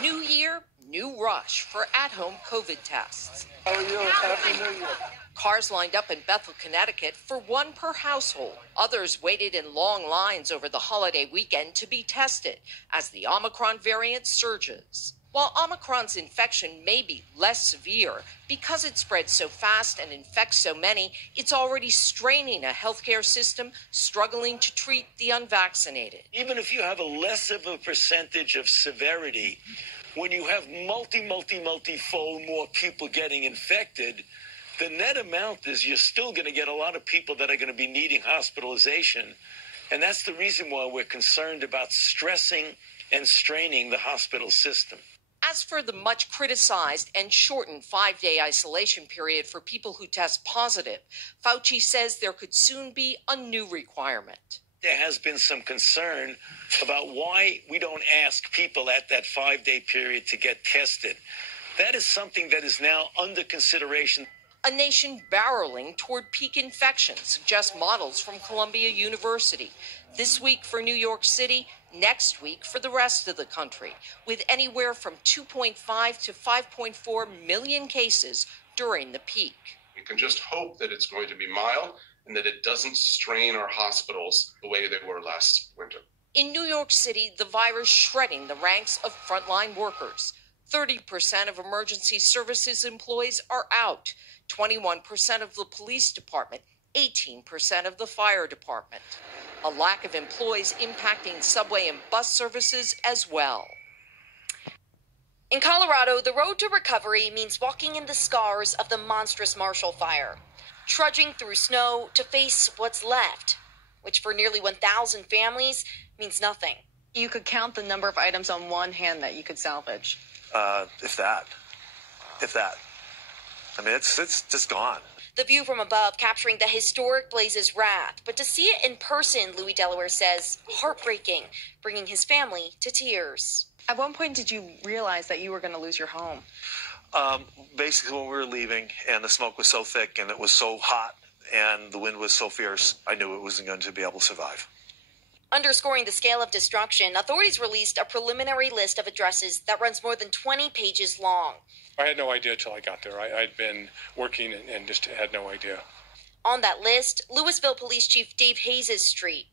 New year, new rush for at-home COVID tests. How are you? Happy New Year. Cars lined up in Bethel, Connecticut for one per household. Others waited in long lines over the holiday weekend to be tested as the Omicron variant surges. While Omicron's infection may be less severe, because it spreads so fast and infects so many, it's already straining a healthcare system struggling to treat the unvaccinated. Even if you have a less of a percentage of severity, when you have multifold more people getting infected, the net amount is you're still going to get a lot of people that are going to be needing hospitalization. And that's the reason why we're concerned about stressing and straining the hospital system. As for the much criticized and shortened 5-day isolation period for people who test positive, Fauci says there could soon be a new requirement. There has been some concern about why we don't ask people at that 5-day period to get tested. That is something that is now under consideration. A nation barreling toward peak infection, suggest models from Columbia University. This week for New York City, next week for the rest of the country, with anywhere from 2.5 to 5.4 million cases during the peak. We can just hope that it's going to be mild and that it doesn't strain our hospitals the way they were last winter. In New York City, the virus shredding the ranks of frontline workers. 30% of emergency services employees are out, 21% of the police department, 18% of the fire department. A lack of employees impacting subway and bus services as well. In Colorado, the road to recovery means walking in the scars of the monstrous Marshall Fire, trudging through snow to face what's left, which for nearly 1,000 families means nothing. You could count the number of items on one hand that you could salvage. If that. I mean, it's just gone. The view from above capturing the historic blaze's wrath, but to see it in person, Louis Delaware says, heartbreaking, bringing his family to tears. At one point, did you realize that you were going to lose your home? Basically, when we were leaving and the smoke was so thick and it was so hot and the wind was so fierce, I knew it wasn't going to be able to survive. Underscoring the scale of destruction, authorities released a preliminary list of addresses that runs more than 20 pages long. I had no idea until I got there. I'd been working and just had no idea. On that list, Louisville Police Chief Dave Hayes' street.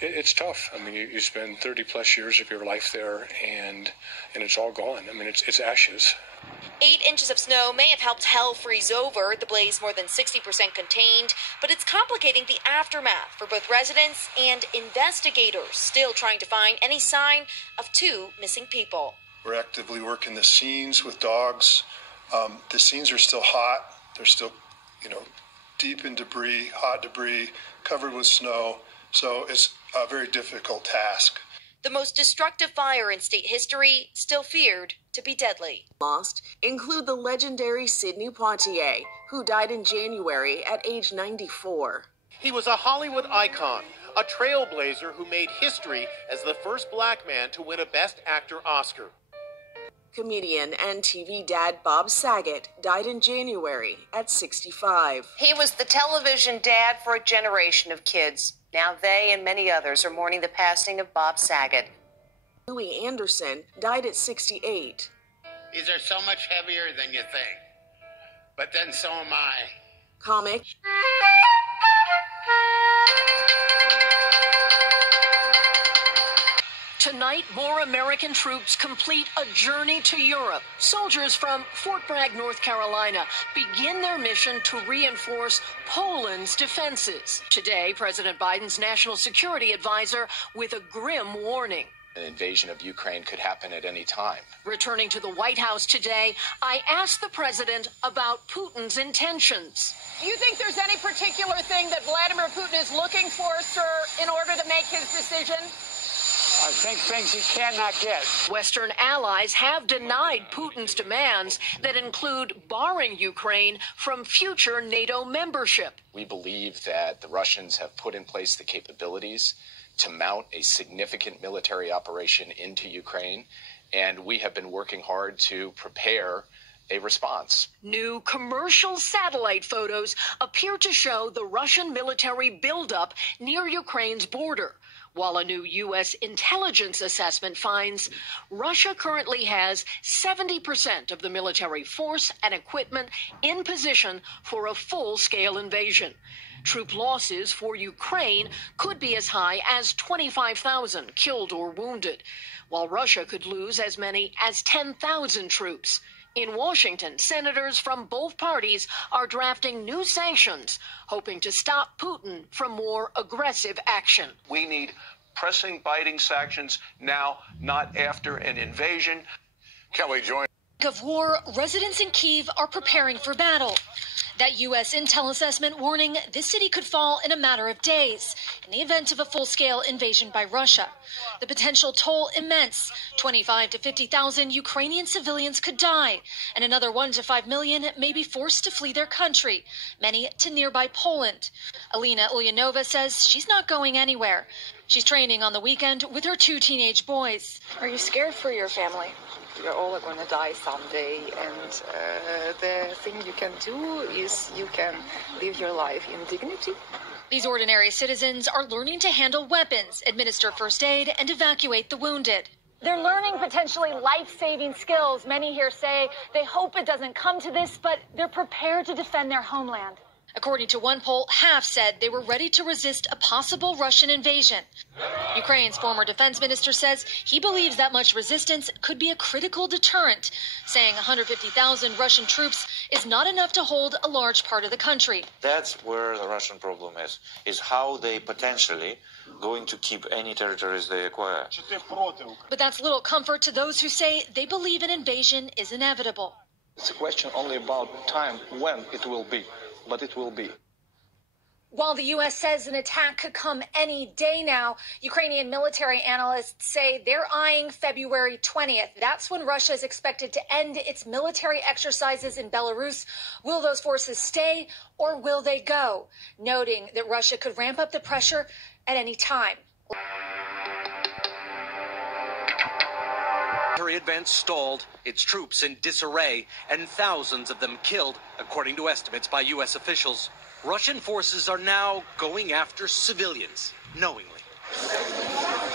It's tough. I mean, you spend 30-plus years of your life there, and it's all gone. I mean, it's ashes. 8 inches of snow may have helped hell freeze over, the blaze more than 60% contained, but it's complicating the aftermath for both residents and investigators, still trying to find any sign of 2 missing people. We're actively working the scenes with dogs. The scenes are still hot. They're still, deep in debris, hot debris, covered with snow. So it's a very difficult task. The most destructive fire in state history, still feared to be deadly. Lost include the legendary Sidney Poitier, who died in January at age 94. He was a Hollywood icon, a trailblazer who made history as the first black man to win a Best Actor Oscar. Comedian and TV dad Bob Saget died in January at 65. He was the television dad for a generation of kids. Now they and many others are mourning the passing of Bob Saget. Louis Anderson died at 68. These are so much heavier than you think. But then so am I. Comic. Tonight, more American troops complete a journey to Europe. Soldiers from Fort Bragg, North Carolina, begin their mission to reinforce Poland's defenses. Today, President Biden's national security advisor with a grim warning. An invasion of Ukraine could happen at any time. Returning to the White House today, I asked the president about Putin's intentions. Do you think there's any particular thing that Vladimir Putin is looking for, sir, in order to make his decision? I think things he cannot get. Western allies have denied Putin's demands that include barring Ukraine from future NATO membership. We believe that the Russians have put in place the capabilities to mount a significant military operation into Ukraine, and we have been working hard to prepare a response. New commercial satellite photos appear to show the Russian military buildup near Ukraine's border, while a new U.S. intelligence assessment finds Russia currently has 70% of the military force and equipment in position for a full-scale invasion. Troop losses for Ukraine could be as high as 25,000 killed or wounded, while Russia could lose as many as 10,000 troops. In Washington, senators from both parties are drafting new sanctions, hoping to stop Putin from more aggressive action. We need pressing, biting sanctions now, not after an invasion. Kelly joined. Of war, residents in Kyiv are preparing for battle. That U.S. intel assessment warning this city could fall in a matter of days in the event of a full-scale invasion by Russia. The potential toll immense. 25 to 50,000 Ukrainian civilians could die, and another 1 to 5 million may be forced to flee their country, many to nearby Poland. Alina Ulyanova says she's not going anywhere. She's training on the weekend with her 2 teenage boys. Are you scared for your family? You're all going to die someday, and the thing you can do is you can live your life in dignity. These ordinary citizens are learning to handle weapons, administer first aid, and evacuate the wounded. They're learning potentially life-saving skills. Many here say they hope it doesn't come to this, but they're prepared to defend their homeland. According to one poll, half said they were ready to resist a possible Russian invasion. Ukraine's former defense minister says he believes that much resistance could be a critical deterrent, saying 150,000 Russian troops is not enough to hold a large part of the country. That's where the Russian problem is how they potentially going to keep any territories they acquire. But that's little comfort to those who say they believe an invasion is inevitable. It's a question only about time when it will be. But it will be. While the U.S. says an attack could come any day now, Ukrainian military analysts say they're eyeing February 20th. That's when Russia is expected to end its military exercises in Belarus. Will those forces stay or will they go? Noting that Russia could ramp up the pressure at any time. Advance stalled, its troops in disarray, and thousands of them killed, according to estimates by U.S. officials. Russian forces are now going after civilians, knowingly.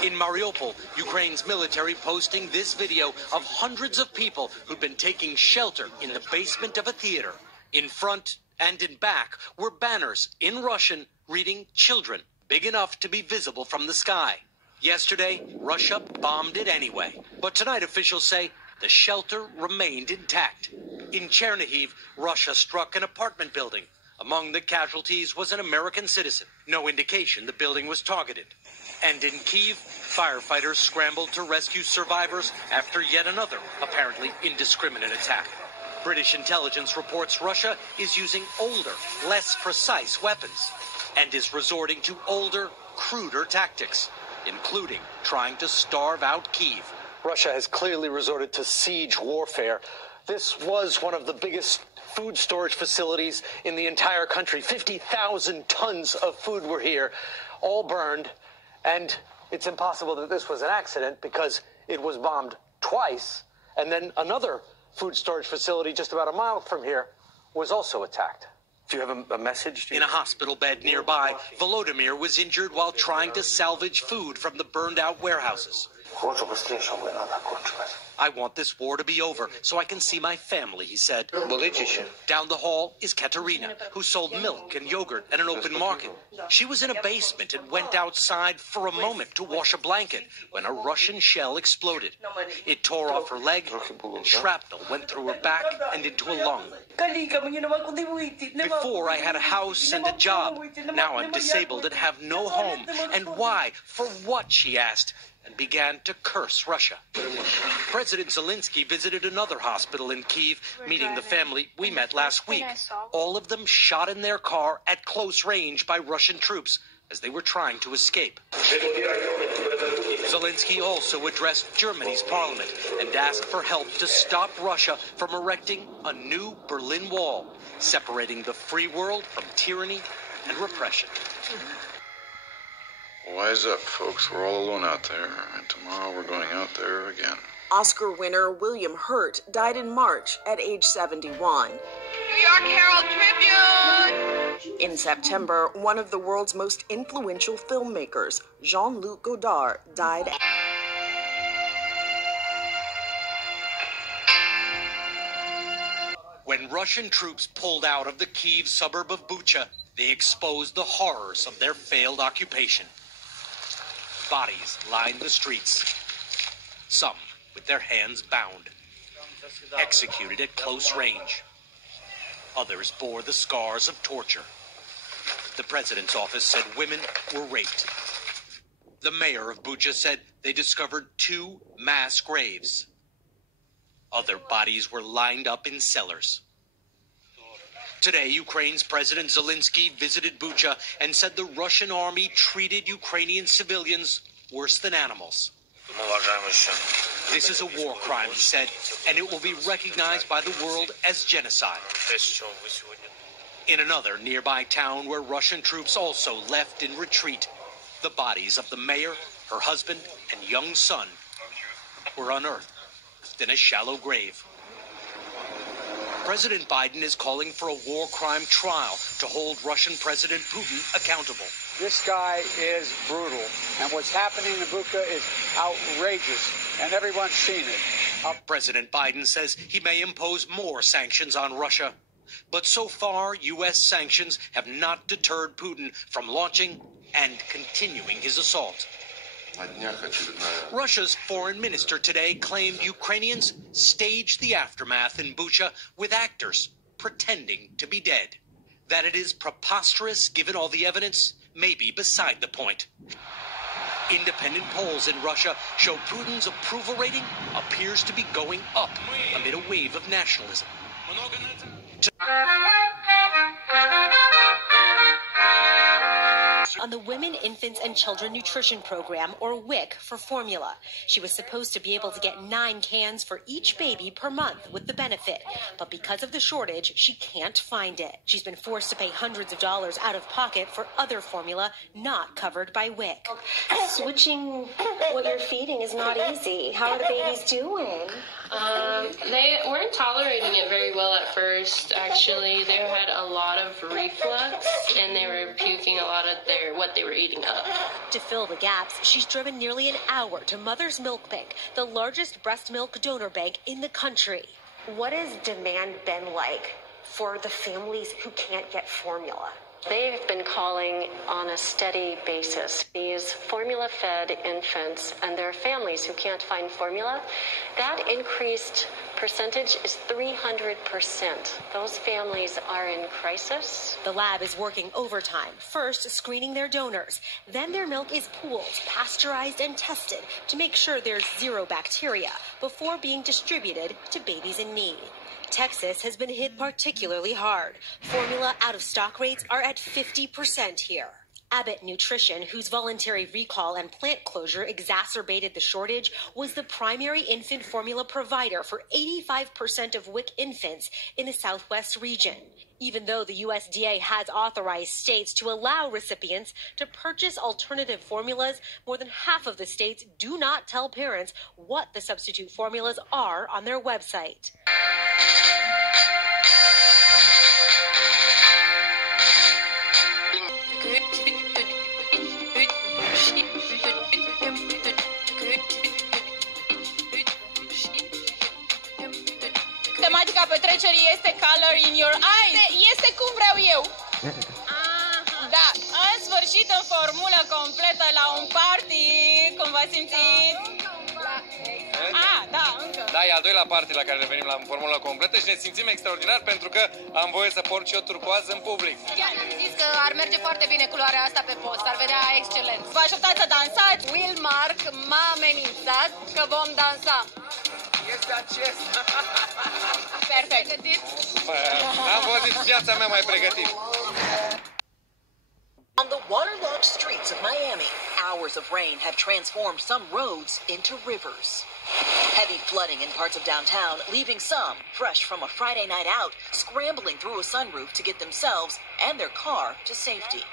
In Mariupol, Ukraine's military posting this video of hundreds of people who'd been taking shelter in the basement of a theater. In front and in back were banners in Russian reading "Children," big enough to be visible from the sky. Yesterday, Russia bombed it anyway. But tonight, officials say the shelter remained intact. In Chernihiv, Russia struck an apartment building. Among the casualties was an American citizen. No indication the building was targeted. And in Kyiv, firefighters scrambled to rescue survivors after yet another, apparently indiscriminate attack. British intelligence reports Russia is using older, less precise weapons and is resorting to older, cruder tactics, including trying to starve out Kyiv. Russia has clearly resorted to siege warfare. This was one of the biggest food storage facilities in the entire country. 50,000 tons of food were here, all burned. And it's impossible that this was an accident because it was bombed twice. And then another food storage facility just about a mile from here was also attacked. Do you have a message? In a hospital bed nearby, Volodymyr was injured while trying to salvage food from the burned-out warehouses. I want this war to be over so I can see my family, he said. Down the hall is Katerina, who sold milk and yogurt at an open market. She was in a basement and went outside for a moment to wash a blanket when a Russian shell exploded. It tore off her leg, and shrapnel went through her back and into a lung. Before I had a house and a job. Now I'm disabled and have no home. And why? For what? She asked, and began to curse Russia. President Zelensky visited another hospital in Kyiv, meeting the family we met last week. All of them shot in their car at close range by Russian troops as they were trying to escape. Zelensky also addressed Germany's parliament and asked for help to stop Russia from erecting a new Berlin Wall, separating the free world from tyranny and repression. Wise up, folks. We're all alone out there, and tomorrow we're going out there again. Oscar winner William Hurt died in March at age 71. New York Herald Tribune! In September, one of the world's most influential filmmakers, Jean-Luc Godard, died. When Russian troops pulled out of the Kyiv suburb of Bucha, they exposed the horrors of their failed occupation. Bodies lined the streets, some with their hands bound, executed at close range. Others bore the scars of torture. The president's office said women were raped. The mayor of Bucha said they discovered 2 mass graves. Other bodies were lined up in cellars. Today, Ukraine's President Zelensky visited Bucha and said the Russian army treated Ukrainian civilians worse than animals. This is a war crime, he said, and it will be recognized by the world as genocide. In another nearby town where Russian troops also left in retreat, the bodies of the mayor, her husband, and young son were unearthed in a shallow grave. President Biden is calling for a war crime trial to hold Russian President Putin accountable. This guy is brutal, and what's happening in Bucha is outrageous, and everyone's seen it. President Biden says he may impose more sanctions on Russia. But so far, U.S. sanctions have not deterred Putin from launching and continuing his assault. Russia's foreign minister today claimed Ukrainians staged the aftermath in Bucha with actors pretending to be dead. That it is preposterous given all the evidence may be beside the point. Independent polls in Russia show Putin's approval rating appears to be going up amid a wave of nationalism. On the Women, Infants, and Children Nutrition Program, or WIC, for formula. She was supposed to be able to get 9 cans for each baby per month with the benefit, but because of the shortage, she can't find it. She's been forced to pay hundreds of dollars out of pocket for other formula not covered by WIC. Switching what you're feeding is not easy. How are the babies doing? They weren't tolerating it very well at first, actually. They had a lot of reflux, and they were puking a lot of what they were eating up. To fill the gaps, she's driven nearly an hour to Mother's Milk Bank, the largest breast milk donor bank in the country. What has demand been like for the families who can't get formula? They've been calling on a steady basis. These formula-fed infants and their families who can't find formula, that increased percentage is 300%. Those families are in crisis. The lab is working overtime, first screening their donors. Then their milk is pooled, pasteurized, and tested to make sure there's 0 bacteria before being distributed to babies in need. Texas has been hit particularly hard. Formula out-of-stock rates are at 50% here. Abbott Nutrition, whose voluntary recall and plant closure exacerbated the shortage, was the primary infant formula provider for 85% of WIC infants in the Southwest region. Even though the USDA has authorized states to allow recipients to purchase alternative formulas, more than half of the states do not tell parents what the substitute formulas are on their website. Tematica petrecerii este Color in Your Eyes. Este cum vreau eu. Da, în sfârșit în formulă completă la un party. Cum vă simțiți? Da, încă. Da, e al doilea party la care revenim la formulă completă și ne simțim extraordinar pentru că am voie să port și o turcoază în public. Chiar am zis că ar merge foarte bine culoarea asta pe post, ar vedea excelent. Vă așteptați să dansați? Will Mark m-a amenințat că vom dansa. Este acesta. Perfect. Am văzut viața mea mai pregătit. On the waterlogged streets of Miami, hours of rain have transformed some roads into rivers. Heavy flooding in parts of downtown, leaving some, fresh from a Friday night out, scrambling through a sunroof to get themselves and their car to safety.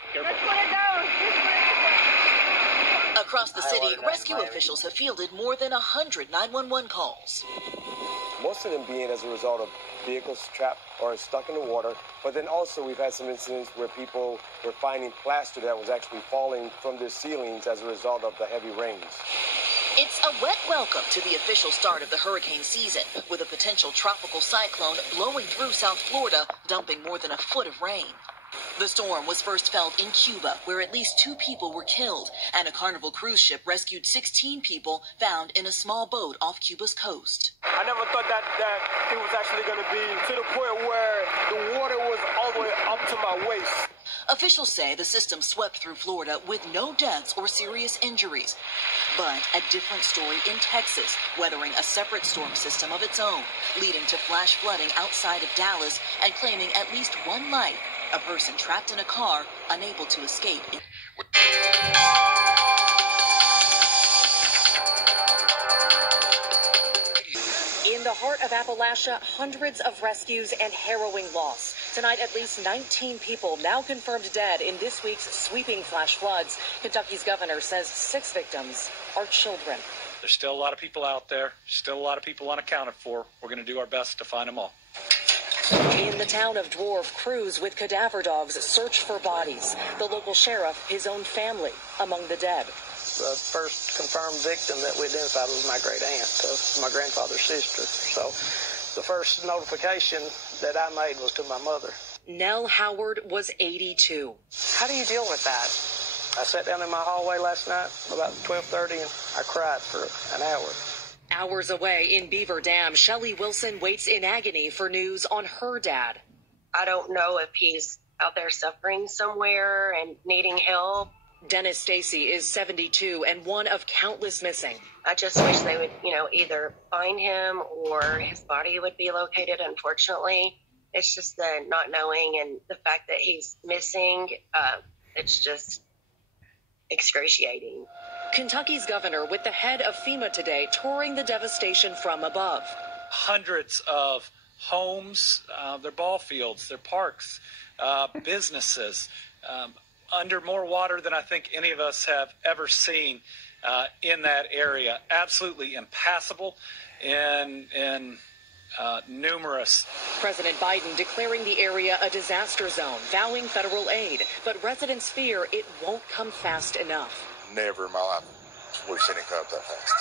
Across the city, rescue officials have fielded more than 100 911 calls. most of them being as a result of vehicles trapped or stuck in the water. But then also we've had some incidents where people were finding plaster that was actually falling from their ceilings as a result of the heavy rains. It's a wet welcome to the official start of the hurricane season, with a potential tropical cyclone blowing through South Florida, dumping more than a foot of rain. The storm was first felt in Cuba, where at least 2 people were killed, and a Carnival cruise ship rescued 16 people found in a small boat off Cuba's coast. I never thought that it was actually going to be to the point where the water was all the way up to my waist. Officials say the system swept through Florida with no deaths or serious injuries. But a different story in Texas, weathering a separate storm system of its own, leading to flash flooding outside of Dallas and claiming at least 1 life, a person trapped in a car, unable to escape. In the heart of Appalachia, hundreds of rescues and harrowing loss. Tonight, at least 19 people now confirmed dead in this week's sweeping flash floods. Kentucky's governor says 6 victims are children. There's still a lot of people out there, still a lot of people unaccounted for. We're going to do our best to find them all. In the town of Dwarf, crews with cadaver dogs search for bodies. The local sheriff, his own family, among the dead. The first confirmed victim that we identified was my great aunt, my grandfather's sister. So the first notification that I made was to my mother. Nell Howard was 82. How do you deal with that? I sat down in my hallway last night about 12:30 and I cried for an hour. Hours away in Beaver Dam, Shelley Wilson waits in agony for news on her dad. I don't know if he's out there suffering somewhere and needing help. Dennis Stacy is 72 and one of countless missing. I just wish they would, either find him or his body would be located. Unfortunately, it's just the not knowing and the fact that he's missing. It's just excruciating. Kentucky's governor with the head of FEMA today touring the devastation from above. Hundreds of homes, their ball fields, their parks, businesses, under more water than I think any of us have ever seen in that area. Absolutely impassable in numerous. President Biden declaring the area a disaster zone, vowing federal aid, but residents fear it won't come fast enough. Never in my life we've seen it come up that fast.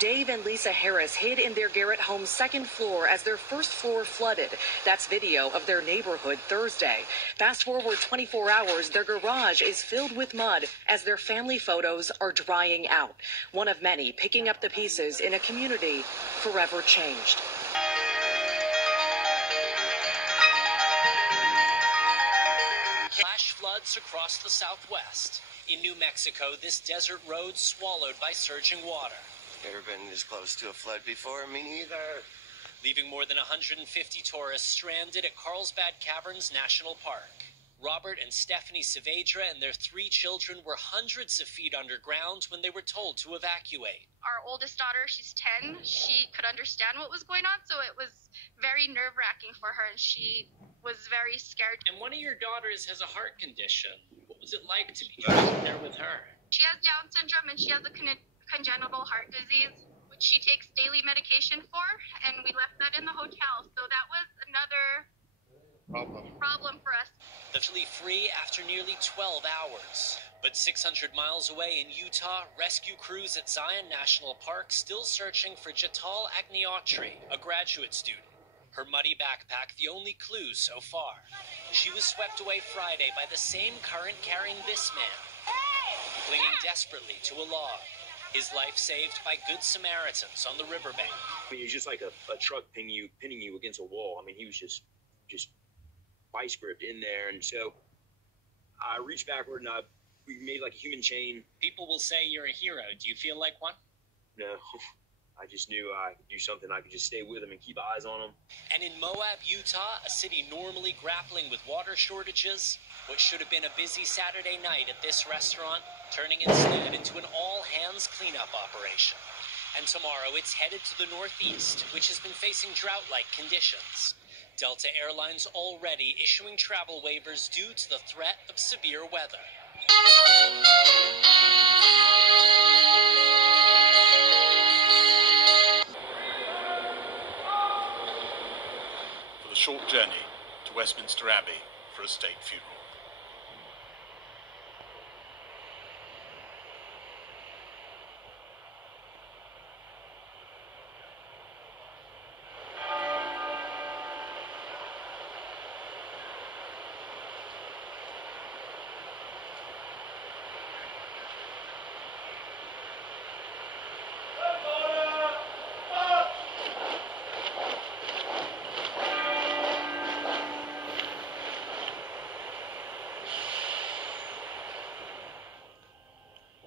Dave and Lisa Harris hid in their Garrett home's second floor as their first floor flooded. That's video of their neighborhood Thursday. Fast forward 24 hours, their garage is filled with mud as their family photos are drying out. One of many picking up the pieces in a community forever changed. Flash floods across the Southwest. In New Mexico, this desert road swallowed by surging water. Never been this close to a flood before? Me neither. Leaving more than 150 tourists stranded at Carlsbad Caverns National Park. Robert and Stephanie Saavedra and their 3 children were hundreds of feet underground when they were told to evacuate. Our oldest daughter, she's 10. She could understand what was going on, so it was very nerve-wracking for her, and she was very scared. And one of your daughters has a heart condition. What was it like to be there with her? She has Down syndrome, and she has a congenital heart disease, which she takes daily medication for, and we left that in the hotel. So that was another problem for us. Literally free after nearly 12 hours. But 600 miles away in Utah, rescue crews at Zion National Park still searching for Jatal Agniotri, a graduate student. Her muddy backpack the only clue so far. She was swept away Friday by the same current carrying this man, clinging desperately to a log. His life saved by Good Samaritans on the riverbank. He was just like a truck pinning you against a wall. I mean, he was just vice gripped in there. And so I reached backward and we made like a human chain. People will say you're a hero. Do you feel like one? No. I just knew I could do something. I could just stay with him and keep eyes on him. And in Moab, Utah, a city normally grappling with water shortages, what should have been a busy Saturday night at this restaurant, turning instead into an all-hands cleanup operation. And tomorrow it's headed to the northeast, which has been facing drought-like conditions. Delta Airlines already issuing travel waivers due to the threat of severe weather. short journey to Westminster Abbey for a state funeral.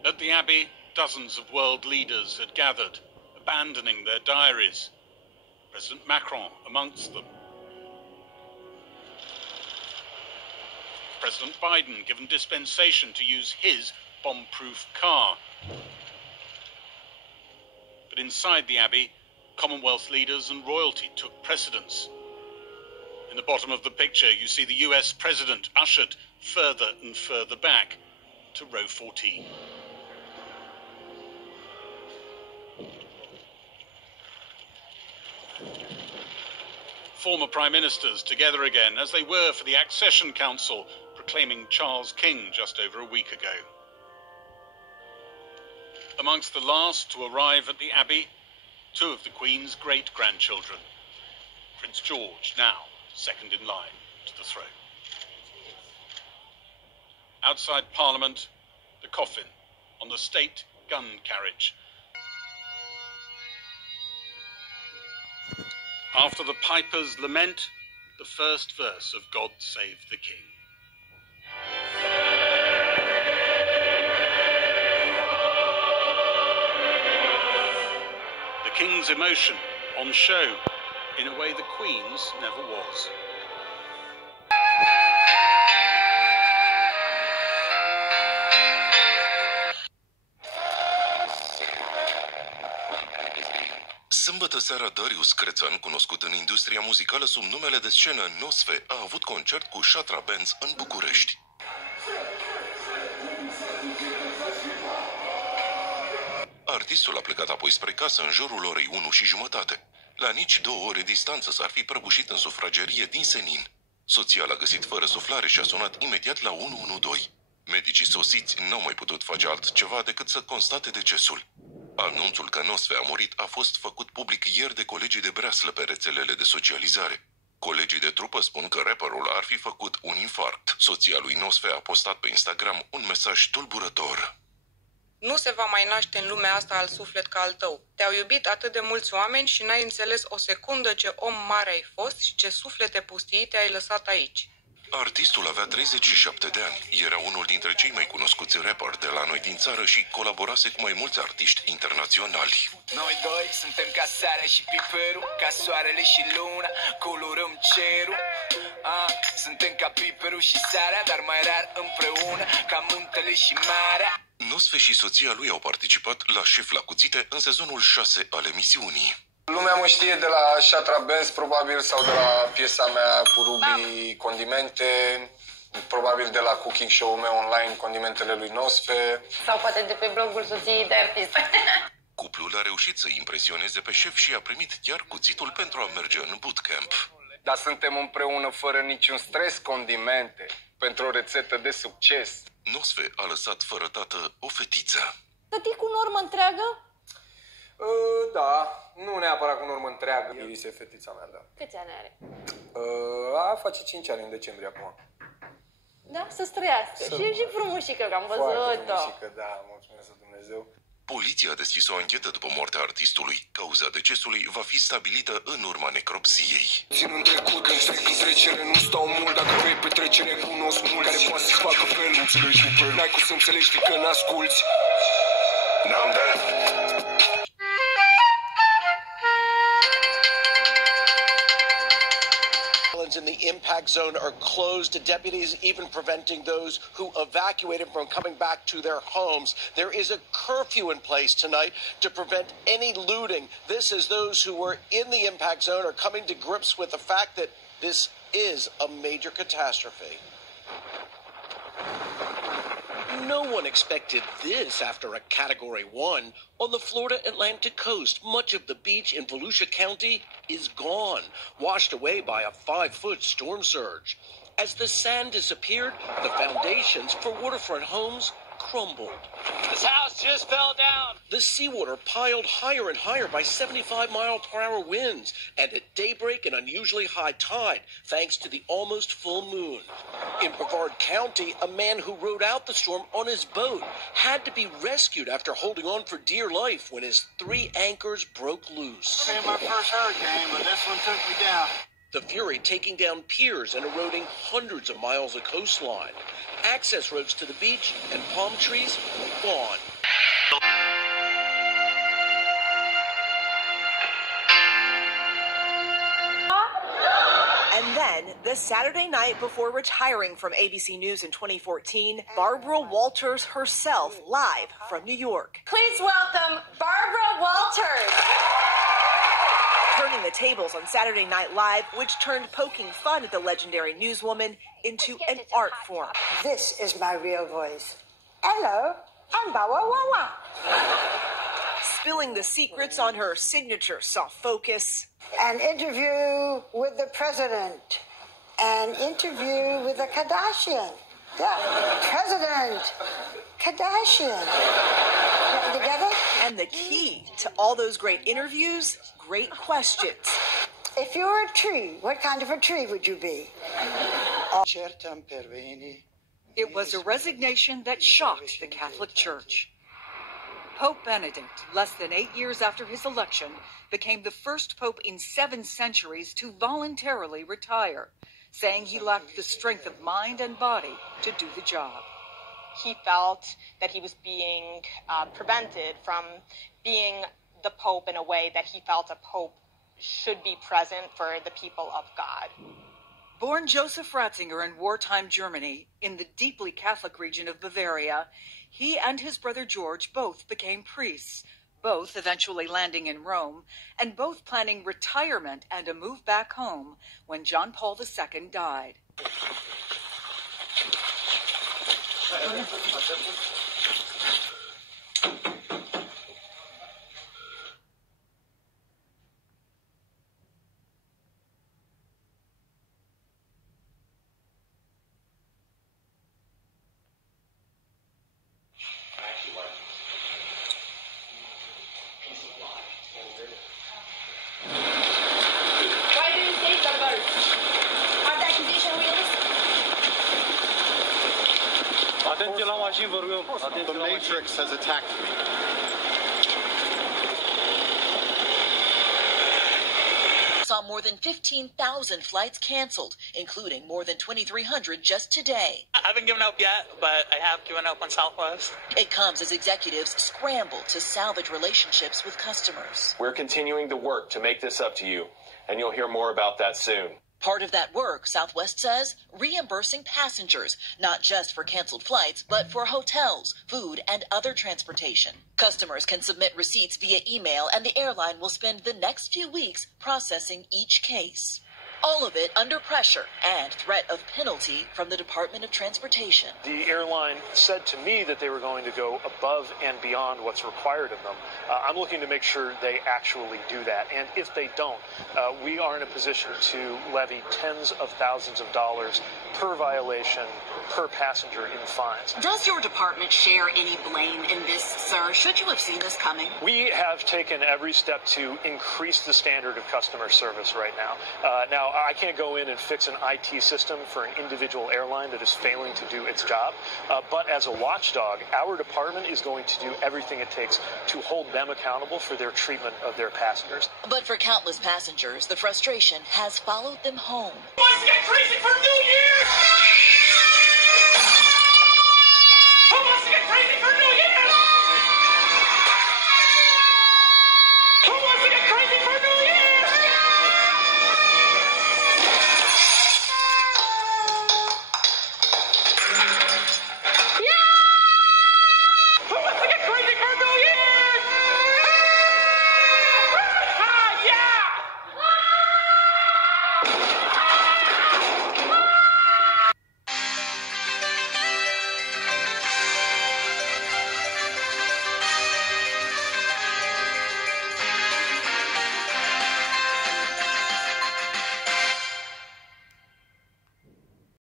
At the Abbey, dozens of world leaders had gathered, abandoning their diaries. President Macron amongst them. President Biden given dispensation to use his bomb-proof car. But inside the Abbey, Commonwealth leaders and royalty took precedence. In the bottom of the picture, you see the US President ushered further and further back to row 14. Former Prime Ministers together again, as they were for the Accession Council, proclaiming Charles King just over a week ago. Amongst the last to arrive at the Abbey, two of the Queen's great-grandchildren. Prince George, now second in line to the throne. Outside Parliament, the coffin on the state gun carriage. After the piper's lament, the first verse of God Save the King. The King's emotion on show in a way the Queen's never was. Sâmbătă seara, Darius Crețan, cunoscut în industria muzicală sub numele de scenă Nosfe, a avut concert cu S.R.L Bands în București. Artistul a plecat apoi spre casă în jurul orei 1:30. La nici 2 ore distanță s-ar fi prăbușit în sufragerie din Senin. Soția l-a găsit fără suflare și a sunat imediat la 112. Medicii sosiți n-au mai putut face altceva decât să constate decesul. Anunțul că Nosfe a murit a fost făcut public ieri de colegii de breaslă pe rețelele de socializare. Colegii de trupă spun că rapperul ar fi făcut un infarct. Soția lui Nosfe a postat pe Instagram un mesaj tulburător. Nu se va mai naște în lumea asta alt suflet ca al tău. Te-au iubit atât de mulți oameni și n-ai înțeles o secundă ce om mare ai fost și ce suflete pustiite ai lăsat aici. Artistul avea 37 de ani. Era unul dintre cei mai cunoscuți rapper de la noi din țară și colaborase cu mai mulți artiști internaționali. Noi doi suntem ca sarea și piperul, ca soarele și luna, colorăm cerul. Suntem ca piperul și sarea, dar mai rar împreună, ca muntele și marea. Nosfe și soția lui au participat la Șef la cuțite în sezonul 6 al emisiunii. Lumea mă știe de la S.R.L Bands, probabil, sau de la piesa mea cu Ruby, Condimente, probabil de la cooking show-ul meu online, Condimentele lui Nosfe. Sau poate de pe blogul soției de artist. Cuplul a reușit să impresioneze pe șef și a primit chiar cuțitul pentru a merge în bootcamp. Dar suntem împreună fără niciun stres, Condimente, pentru o rețetă de succes. Nosfe a lăsat fără tată o fetiță. Tătii cu normă întreagă? Da, nu neapărat cu normă întreagă. Iris e fetița mea, da. Câți ani are? Face 5 ani în decembrie acum. Da? Să străiască. Și frumușică, că am văzut-o. Foarte frumușică, da, mulțumesc Dumnezeu. Poliția a deschis o anchetă după moartea artistului. Cauza decesului va fi stabilită în urma necropsiei. Țin în trecut, când trec în trecere, nu stau mult. Dacă vrei petrecere, cunosc mulți care poate să facă fel, nu înțelegi cu fel. N-ai cum să înțelegi că n-asculți. N-am de... In the impact zone are closed to deputies, even preventing those who evacuated from coming back to their homes. There is a curfew in place tonight to prevent any looting. This is those who were in the impact zone are coming to grips with the fact that this is a major catastrophe. No one expected this after a Category 1. On the Florida Atlantic coast, much of the beach in Volusia County is gone, washed away by a 5-foot storm surge. As the sand disappeared, the foundations for waterfront homes crumbled. This house just fell down. The seawater piled higher and higher by 75-mile-per-hour winds, and at daybreak an unusually high tide, thanks to the almost full moon. In Brevard County, a man who rode out the storm on his boat had to be rescued after holding on for dear life when his 3 anchors broke loose. It was my first hurricane, but this one took me down. The fury taking down piers and eroding hundreds of miles of coastline. Access roads to the beach and palm trees gone. And then, the Saturday night before retiring from ABC News in 2014, Barbara Walters herself live from New York. Please welcome Barbara Walters. Turning the tables on Saturday Night Live, which turned poking fun at the legendary newswoman into an art form. This is my real voice. Hello, I'm Bawa Wawa. Spilling the secrets on her signature soft focus. An interview with the president. An interview with the Kardashian. Yeah, President Kardashian. Together? And the key to all those great interviews, great questions. If you were a tree, what kind of a tree would you be? It was a resignation that shocked the Catholic Church. Pope Benedict, less than 8 years after his election, became the first pope in 7 centuries to voluntarily retire, saying he lacked the strength of mind and body to do the job. He felt that he was being prevented from being the Pope in a way that he felt a Pope should be present for the people of God. Born Joseph Ratzinger in wartime Germany, in the deeply Catholic region of Bavaria, he and his brother George both became priests, both eventually landing in Rome, and both planning retirement and a move back home when John Paul II died. The Matrix has attacked me. Saw more than 15,000 flights canceled, including more than 2,300 just today. I haven't given up yet, but I have given up on Southwest. It comes as executives scramble to salvage relationships with customers. We're continuing the work to make this up to you, and you'll hear more about that soon. Part of that work, Southwest says, reimbursing passengers, not just for canceled flights, but for hotels, food, and other transportation. Customers can submit receipts via email, and the airline will spend the next few weeks processing each case. All of it under pressure and threat of penalty from the Department of Transportation. The airline said to me that they were going to go above and beyond what's required of them. I'm looking to make sure they actually do that. And if they don't, we are in a position to levy tens of thousands of dollars per violation, per passenger in fines. Does your department share any blame in this, sir? Should you have seen this coming? We have taken every step to increase the standard of customer service right now. Now, I can't go in and fix an IT system for an individual airline that is failing to do its job. But as a watchdog, our department is going to do everything it takes to hold them accountable for their treatment of their passengers. But for countless passengers, the frustration has followed them home. Who wants to get crazy for New Year's? Who wants to get crazy for New Year's? Who wants to get crazy?